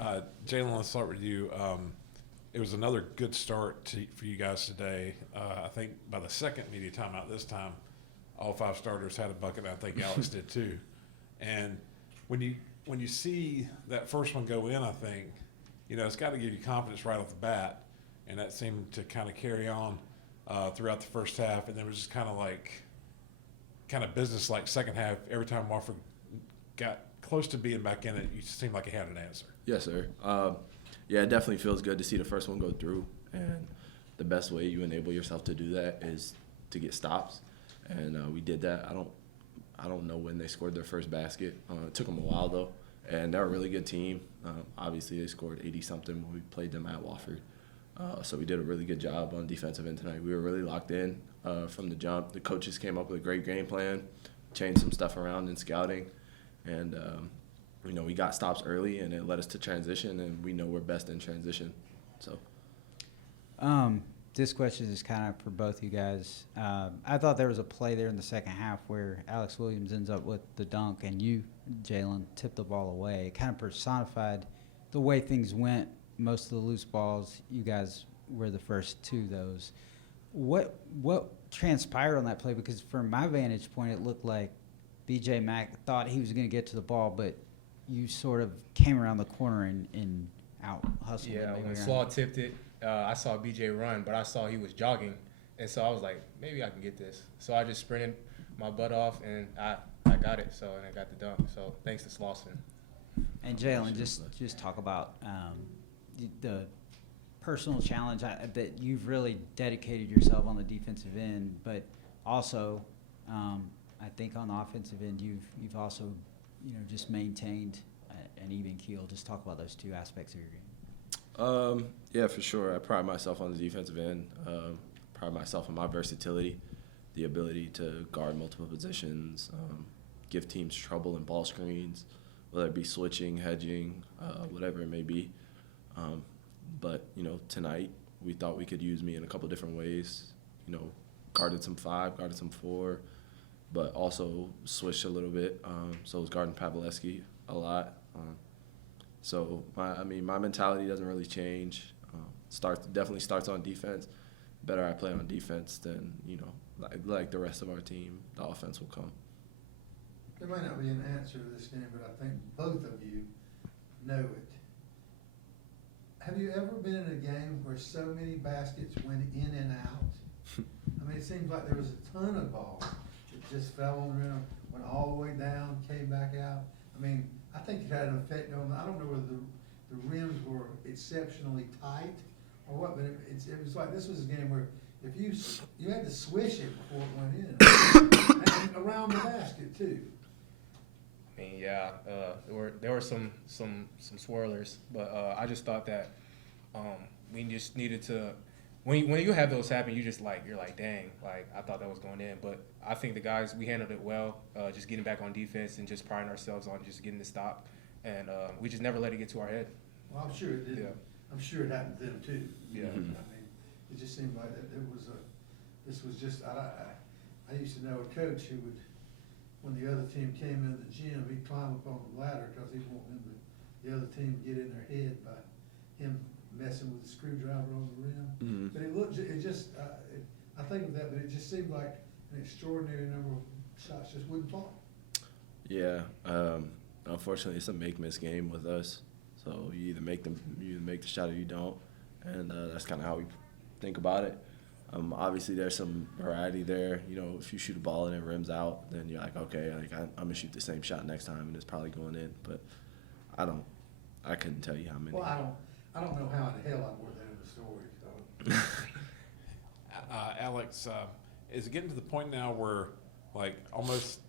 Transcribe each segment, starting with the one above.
Jalen, let's start with you. It was another good start for you guys today. I think by the second media timeout this time, all 5 starters had a bucket, and I think Alex did too. And when you see that first one go in, I think, it's got to give you confidence right off the bat, and that seemed to kind of carry on throughout the first half, and there was just kind of business like second half. Every time Wofford got close to being back in it, you seemed like he had an answer. Yes, sir. Yeah, it definitely feels good to see the first one go through, and the best way you enable yourself to do that is to get stops, and we did that. I don't know when they scored their first basket. It took them a while though, and they're a really good team. Obviously, they scored 80-something when we played them at Wofford, so we did a really good job on defensive end tonight. We were really locked in from the jump. The coaches came up with a great game plan, changed some stuff around in scouting, and we got stops early, and it led us to transition, and we know we're best in transition. So, this question is kind of for both you guys. I thought there was a play there in the second half where Alex Williams ends up with the dunk, and you, Jalen, tipped the ball away. It kind of personified the way things went. Most of the loose balls, you guys were the first to those. What transpired on that play? Because from my vantage point, it looked like B.J. Mack thought he was going to get to the ball, but you sort of came around the corner and out hustled. Yeah, when Slaw tipped it, I saw B.J. run, but I saw he was jogging, and so I was like, maybe I can get this. So I just sprinted my butt off, and I got it. So and I got the dunk. So thanks to Slauson. And Jalen, just talk about the personal challenge that you've really dedicated yourself on the defensive end, but also I think on the offensive end you've also just maintained an even keel. Just talk about those two aspects of your game. Yeah, for sure. I pride myself on the defensive end. Pride myself on my versatility, the ability to guard multiple positions, give teams trouble in ball screens, whether it be switching, hedging, whatever it may be. But tonight we thought we could use me in a couple different ways. Guarded some 5, guarded some 4, but also switched a little bit. So I was guarding Pavleski a lot. So my mentality doesn't really change. Definitely starts on defense. Better I play on defense, then like the rest of our team, the offense will come. There might not be an answer to this game, but I think both of you know it. Have you ever been in a game where so many baskets went in and out? I mean, it seems like there was a ton of balls that just fell on the rim, went all the way down, came back out. I mean, I think it had an effect on, I don't know whether the rims were exceptionally tight or what, but it was like this was a game where if you had to swish it before it went in, and around the basket too. I mean, yeah, there were some swirlers, but I just thought that we just needed to. When you have those happen, you're like, dang, like I thought that was going in, but I think the guys, we handled it well, just getting back on defense and just priding ourselves on just getting the stop, and we just never let it get to our head. Well, I'm sure it did. Yeah. I'm sure it happened to them too. Yeah. I mean, it just seemed like that this was just. I used to know a coach who would, when the other team came into the gym, he'd climb up on the ladder because he'd want the other team to get in their head by him messing with the screwdriver on the rim. Mm-hmm. But I think of that, but it just seemed like an extraordinary number of shots just wouldn't fall. Yeah, unfortunately, it's a make-miss game with us. So you either make the shot or you don't, and that's kind of how we think about it. Obviously, there's some variety there. If you shoot a ball and it rims out, then you're like, okay, I'm gonna shoot the same shot next time, and it's probably going in. But I couldn't tell you how many. Well, I don't know how in the hell I wore that in the story. So. Alex, is it getting to the point now where, like, almost,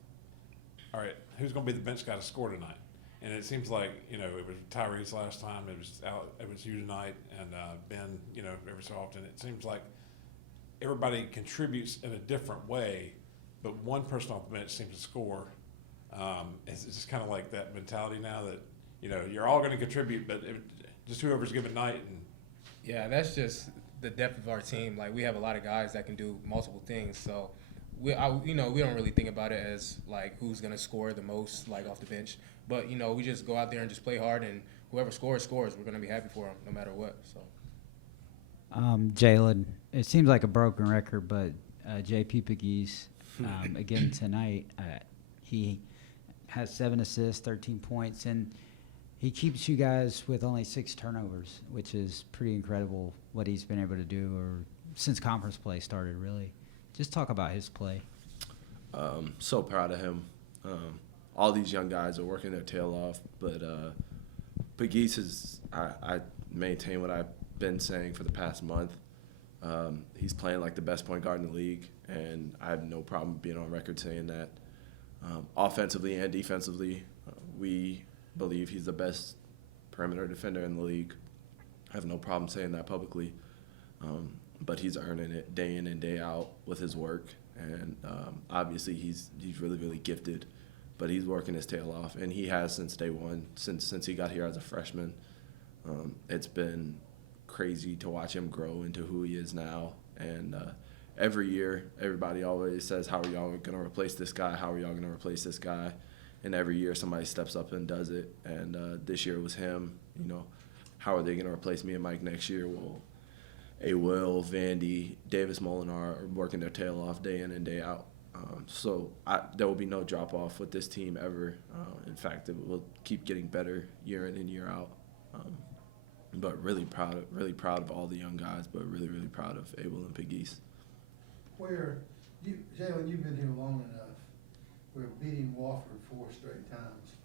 all right, who's going to be the bench guy to score tonight? And it seems like, it was Tyrese last time, it was you tonight, and Ben, every so often. It seems like everybody contributes in a different way, but one person off the bench seems to score. It's just kind of like that mentality now that, you're all going to contribute, but just whoever's given night. And Yeah, that's just the depth of our team. Like, we have a lot of guys that can do multiple things. So, we don't really think about it as, like, who's going to score the most, like, off the bench. But, we just go out there and just play hard. And whoever scores, we're gonna be happy for them no matter what. So. Jalen, it seems like a broken record, but J.P. Pegues, again tonight, he has 7 assists, 13 points, and he keeps you guys with only 6 turnovers, which is pretty incredible what he's been able to do or since conference play started, really. Just talk about his play. So proud of him. All these young guys are working their tail off, but Pegues is – I maintain what I've been saying for the past month. He's playing like the best point guard in the league, and I have no problem being on record saying that. Offensively and defensively, we believe he's the best perimeter defender in the league. I have no problem saying that publicly. But he's earning it day in and day out with his work. And obviously he's really, really gifted. But he's working his tail off, and he has since day one, since he got here as a freshman. It's been crazy to watch him grow into who he is now. And every year, everybody always says, how are y'all going to replace this guy? How are y'all going to replace this guy? And every year somebody steps up and does it. And this year it was him. You know, how are they going to replace me and Mike next year? Well, Will, Vandy, Davis Molinar are working their tail off day in and day out. So there will be no drop-off with this team ever. In fact, it will keep getting better year in and year out. But really proud of all the young guys, but really, really proud of Abel and Pegues. Jalen, you've been here long enough where beating Wofford 4 straight times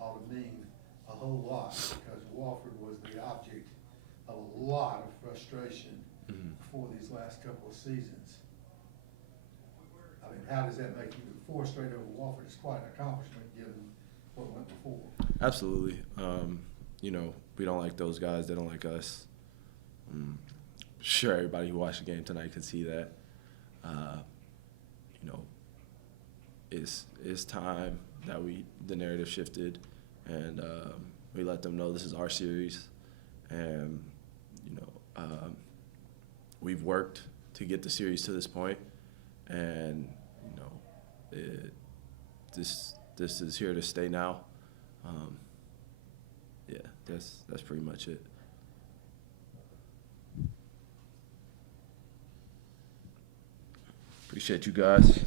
ought to mean a whole lot, because Wofford was the object of a lot of frustration for these last couple of seasons. I mean, how does that make you? 4 straight over Wofford is quite an accomplishment given what went before. Absolutely. You know, we don't like those guys. They don't like us. Sure, everybody who watched the game tonight can see that. You know, it's time that the narrative shifted, and we let them know this is our series, and you know, we've worked to get the series to this point, and you know, this is here to stay now. Yeah, that's pretty much it. Appreciate you guys.